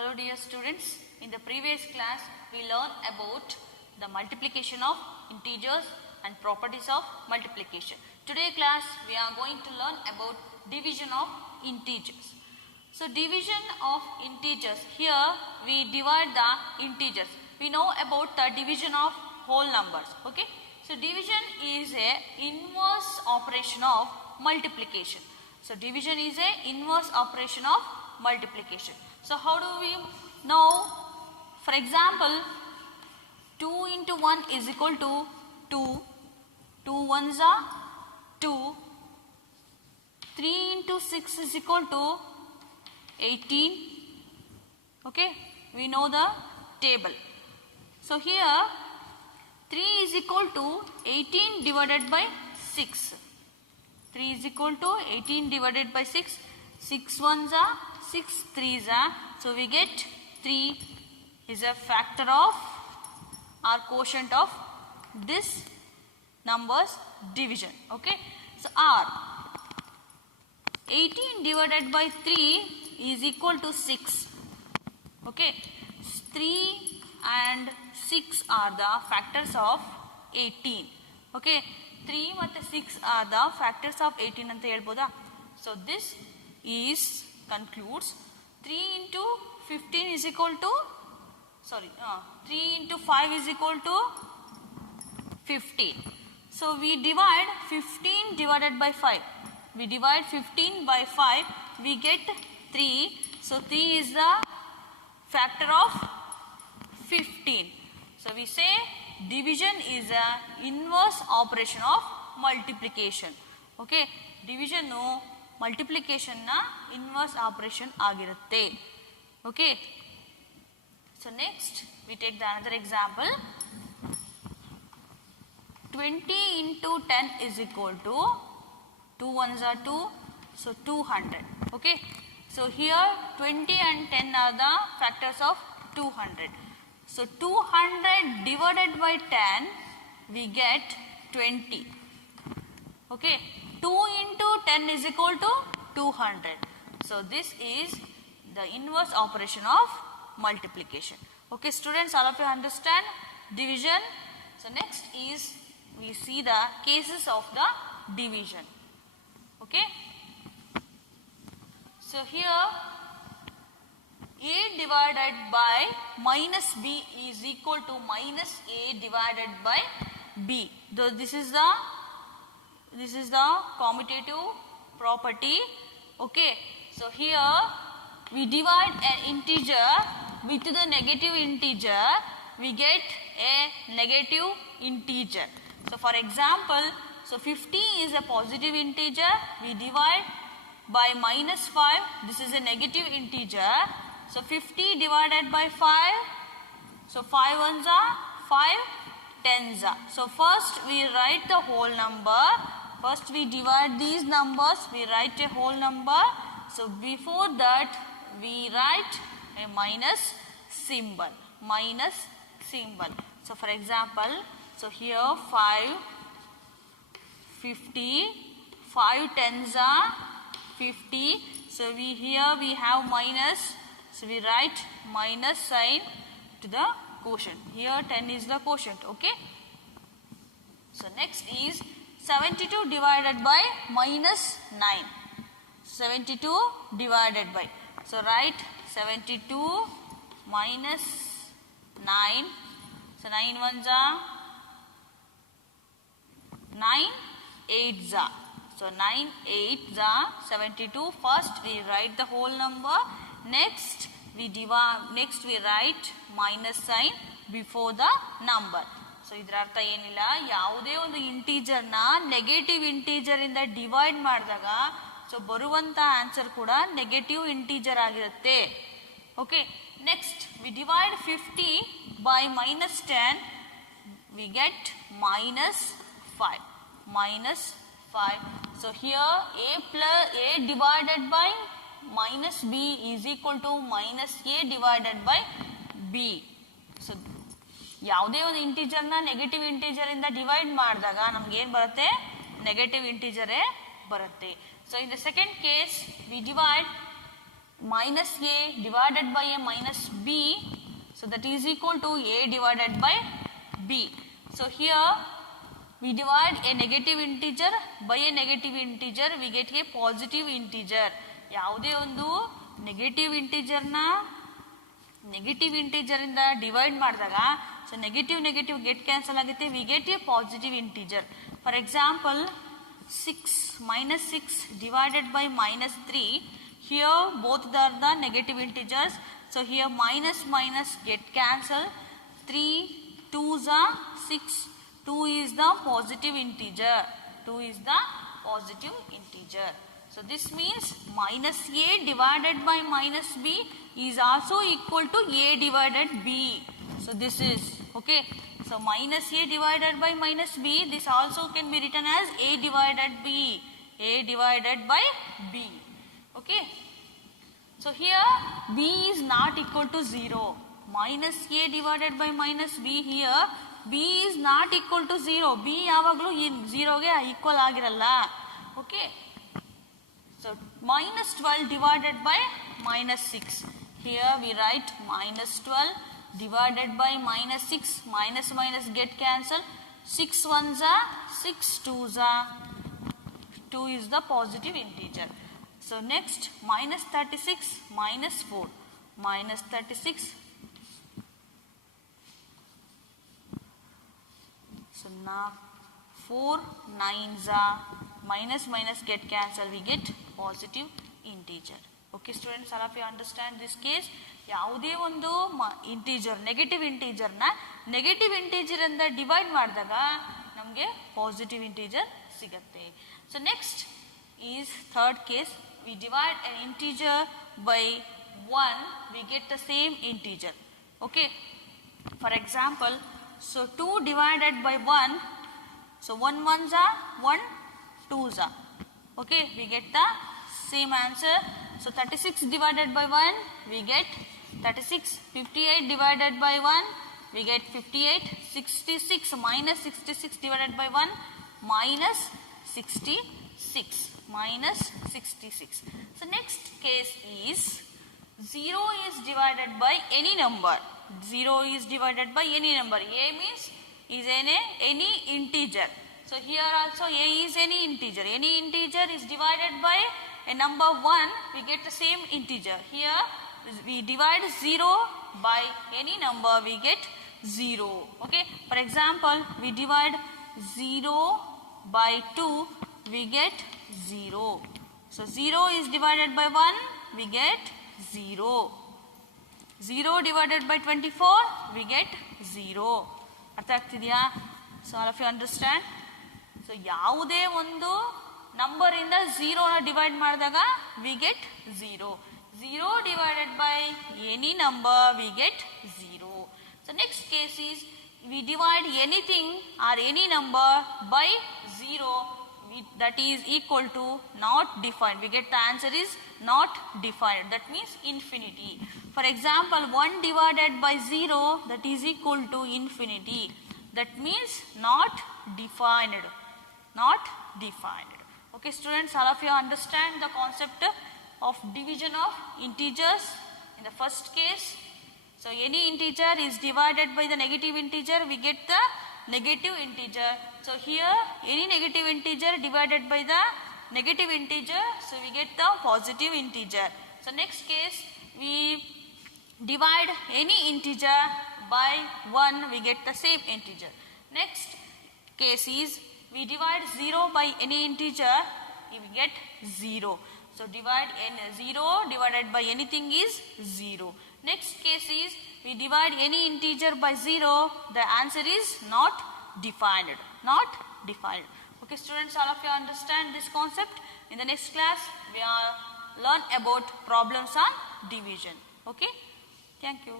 Hello dear students, in the previous class we learned about the multiplication of integers and properties of multiplication. Today class we are going to learn about division of integers. So division of integers, here we divide the integers. We know about the division of whole numbers, okay. So division is a inverse operation of multiplication. So division is a inverse operation of multiplication. So how do we know? For example, 2 into 1 is equal to 2, 2 ones are 2, 3 into 6 is equal to 18, okay, we know the table. So here 3 is equal to 18 divided by 6, 3 is equal to 18 divided by 6, 6 ones are 6 threes are, so we get 3 is a factor of or quotient of this number's division, okay. So R 18 divided by 3 is equal to 6, okay. 3 and 6 are the factors of 18, okay. 3 ಮತ್ತು 6 are the factors of 18 ಅಂತ ಹೇಳ್ಬೋದಾ. So this is concludes 3 into 15 is equal to 3 into 5 is equal to 15. So we divide 15 divided by 5. We divide 15 by 5, we get 3. So 3 is the factor of 15. So we say division is a inverse operation of multiplication. Okay, division multiplication na inverse operation ಆಗಿರುತ್ತೆ. Okay, so next we take the another example. 20 into 10 is equal to 2 ones are 2, so 200. Okay, so here 20 and 10 are the factors of 200. So 200 divided by 10 we get 20. Okay, 2 into 10 is equal to 200. So this is the inverse operation of multiplication. Okay students, all of you understand division. So next is we see the cases of the division. Okay, so here a divided by minus b is equal to minus a divided by b. Though this is the commutative property. Okay, so here we divide an integer with the negative integer, we get a negative integer. So for example, so 50 is a positive integer, we divide by minus 5, this is a negative integer. So 50 divided by 5, so 5 ones are 5 tens are. So first we write the whole number, first we divide these numbers, we write a whole number. So before that we write a minus symbol, So for example, so here 5, 50, 5 tens are 50, so here we have minus, so we write minus sign to the quotient. Here 10 is the quotient, okay. So next is 72 divided by minus 9. 72 divided by. So write 72 minus 9. So 9 ones are 9 eights are. So 9 eights are 72. First we write the whole number. Next we write minus sign before the number. So ಇದರ ಅರ್ಥ ಏನಿಲ್ಲ, ಯಾವುದೇ ಒಂದು integer ನ negative integer ಇಂದ divide ಮಾಡಿದಾಗ so ಬರುವಂತ answer ಕೂಡ ನೆಗೆಟಿವ್ ಇಂಟೀಜರ್ ಆಗಿರುತ್ತೆ. Okay, next we divide 50 by minus 10, we get minus 5. So here a divided by minus b is equal to minus a divided by b. So ಯಾವುದೇ ಒಂದು integer ನ negative integer ಇಂದ divide ಮಾಡಿದಾಗ ನಮ್ಗೆ ಏನ್ ಬರುತ್ತೆ, negative ಇಂಟೀಜರೇ ಬರುತ್ತೆ. So in the second case we divide minus a divided by a minus b, so that is equal to a divided by b. So here we divide a negative integer by a negative integer, we get a positive integer. ಯಾವುದೇ ಒಂದು negative ಇಂಟಿಜರ್ನ negative integer ಇಂದ divide ಮಾಡಿದಾಗ so negative get cancel ಆಗುತ್ತೆ, we get A positive integer. For example 6 minus 6 divided by minus 3, here both are the negative integers, so here minus get cancel, 3 2s are 6, 2 is the positive integer, 2 is the positive integer. So this means minus a divided by minus b is also equal to a divided b. So this is okay. So minus a divided by minus b, this also can be written as a divided b, a divided by b. Okay. So here b is not equal to 0. Minus a divided by minus b, here b is not equal to 0. b ಯಾವಾಗಲೂ 0 ಗೆ equal ಆಗಿರಲ್ಲ. Okay. So minus 12 divided by minus 6. Here we write minus 12 divided by minus 6. Minus get cancel. 6 1s are 6 2s are. 2 is the positive integer. So next minus 36 minus 4. Minus 36. So now 4 9s are. Minus get cancel, we get positive integer. Okay students, all of you understand this case. ಯಾವುದೇ ಒಂದು integer negative ಇಂಟಿಜರ್ನ negative integer ಇಂದ divide ಮಾಡಿದಾಗ ನಮಗೆ positive integer ಸಿಗುತ್ತೆ. So next is third case, we divide an integer by 1, we get the same integer. Okay, for example, so 2 divided by 1, so 1 1s are 1 2s are. Okay, we get the same answer. So 36 divided by 1, we get 36. 58 divided by 1, we get 58. 66 minus 66 divided by 1, minus 66. Minus 66. So next case is 0 is divided by any number. 0 is divided by any number. A means is any integer. So here also a is any integer. Any integer is divided by a number 1, we get the same integer. Here we divide 0 by any number, we get 0. Okay, for example, we divide 0 by 2, we get 0. So 0 is divided by 1, we get 0. 0 divided by 24, we get 0. ಅರ್ಥ ಆಗ್ತಿದೆಯಾ? So all of you understand? So ಯಾವುದೇ ಒಂದು number ಇಂದ 0 ನ divide ಮಾಡಿದಾಗ we get 0. 0 divided by any number, we get 0. So next case is we divide anything or any number by 0, that is equal to not defined. We get the answer is not defined. That means infinity. For example, 1 divided by 0, that is equal to infinity. That means not defined. Not defined. Okay students, all of you understand the concept of division of integers in the first case. So any integer is divided by the negative integer, we get the negative integer. So here any negative integer divided by the negative integer, so we get the positive integer. So next case, we divide any integer by 1, we get the same integer. Next case is we divide 0 by any integer, we get 0. So divide 0 divided by anything is 0. Next case is we divide any integer by 0, the answer is not defined. Not defined. Okay students, all of you understand this concept. In the next class, we are learn about problems on division. Okay, thank you.